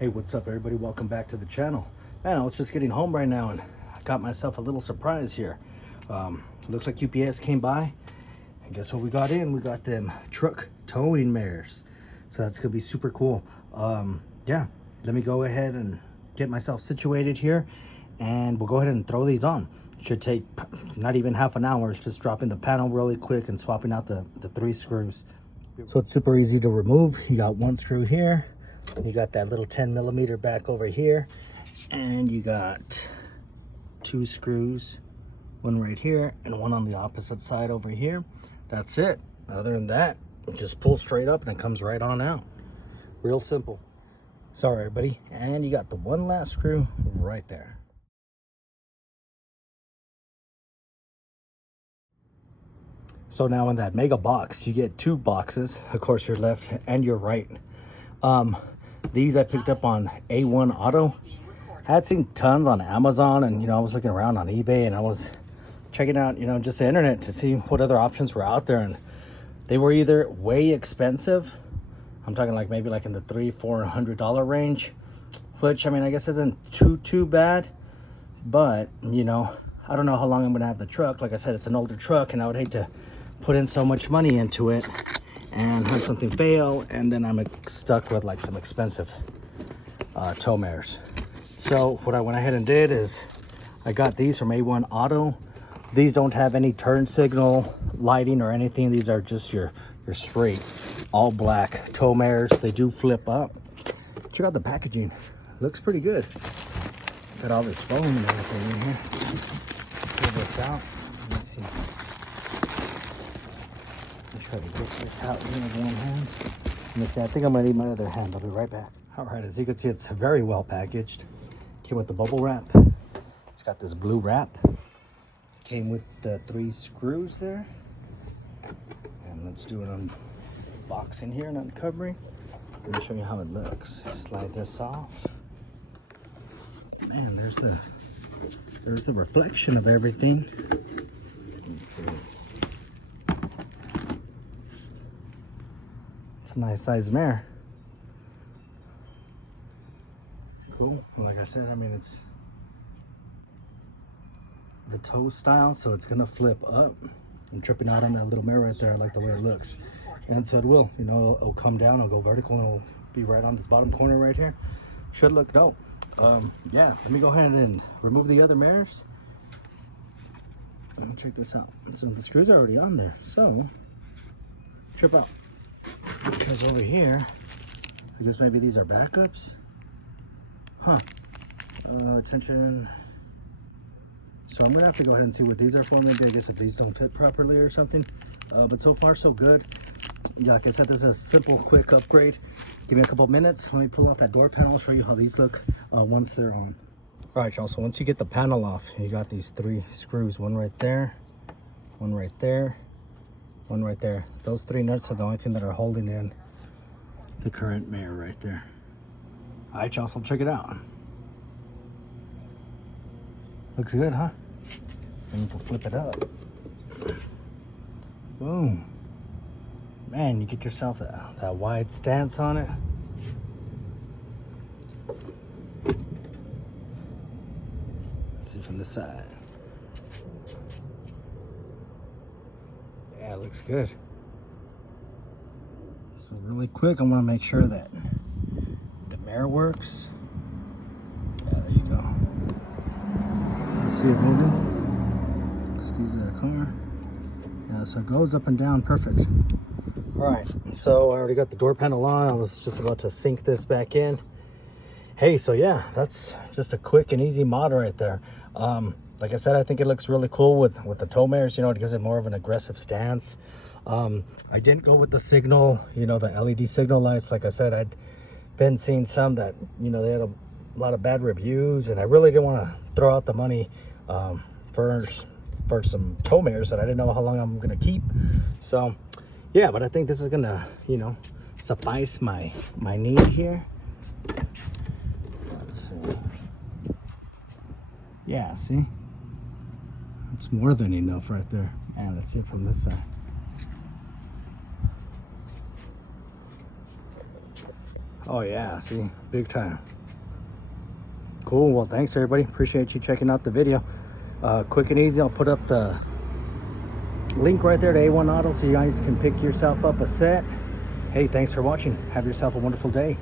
Hey, what's up everybody? Welcome back to the channel. Man, I was just getting home right now and I got myself a little surprise here. Looks like UPS came by and guess what we got in? We got them truck towing mirrors. So that's gonna be super cool. Yeah, let me go ahead and get myself situated here and we'll go ahead and throw these on. Should take not even half an hour. It's just dropping the panel really quick and swapping out the 3 screws. So it's super easy to remove. You got 1 screw here. You got that little 10mm back over here, and you got 2 screws, 1 right here and 1 on the opposite side over here. That's it. Other than that, just pull straight up and it comes right on out. Real simple. Sorry everybody. And you got the 1 last screw right there. So now in that mega box, you get 2 boxes, of course your left and your right. These I picked up on A1 Auto. I had seen tons on Amazon, and I was looking around on eBay and I was checking out just the internet to see what other options were out there, and they were either way expensive. I'm talking like maybe like in the $300-400 range, which I mean I guess isn't too bad, but I don't know how long I'm gonna have the truck. Like I said, it's an older truck and I would hate to put in so much money into it and have something fail and then I'm stuck with like some expensive tow mirrors. So what I went ahead and did is I got these from A1 Auto. These don't have any turn signal lighting or anything. These are just your straight all black tow mirrors. They do flip up. Check out the packaging. Looks pretty good. Got all this foam and everything in here. Pull this out. Let's see. Try to get this out with one hand. I think I'm gonna need my other hand. I'll be right back. All right, as you can see, it's very well packaged. Came with the bubble wrap. It's got this blue wrap. Came with the 3 screws there. And let's do an unboxing here and uncovering. Let me show you how it looks. Slide this off. Man, there's the reflection of everything. Let's see. It's a nice size mirror. Cool. Like I said, I mean it's the toe style, so it's gonna flip up. I'm tripping out on that little mirror right there. I like the way it looks, and so it will. It'll come down. It'll go vertical, and it'll be right on this bottom corner right here. Should look dope. Yeah. Let me go ahead and remove the other mirrors. And check this out. So the screws are already on there. So trip out. Because over here, I guess maybe these are backups. Huh. Attention. So I'm gonna have to go ahead and see what these are for. Maybe I guess if these don't fit properly or something. But so far so good. Like I said, this is a simple, quick upgrade. Give me a couple minutes. Let me pull off that door panel. I'll show you how these look once they're on. All right, y'all. So once you get the panel off, you got these 3 screws. 1 right there, 1 right there, 1 right there. Those 3 nuts are the only thing that are holding in the current mirror right there. All right, y'all, so check it out. Looks good, huh? And you can flip it up. Boom. Man, you get yourself that wide stance on it. Let's see from this side. Yeah, it looks good. So really quick, I want to make sure that the mirror works. Yeah, there you go. You see it moving? Excuse that car. Yeah, so it goes up and down perfect. All right, so I already got the door panel on. I was just about to sink this back in. Hey, so yeah, that's just a quick and easy mod right there. Like I said, I think it looks really cool with the tow mirrors. It gives it more of an aggressive stance. I didn't go with the signal, the LED signal lights. Like I said, I'd been seeing some that, they had a lot of bad reviews, and I really didn't want to throw out the money for some tow mirrors that I didn't know how long I'm gonna keep. So yeah, but I think this is gonna suffice my need here. Let's see. Yeah, see, it's more than enough right there. And let's see it from this side. Oh yeah, see, big time. Cool. Well, thanks everybody. Appreciate you checking out the video. Quick and easy. I'll put up the link right there to A1 Auto so you guys can pick yourself up a set. Hey, thanks for watching. Have yourself a wonderful day.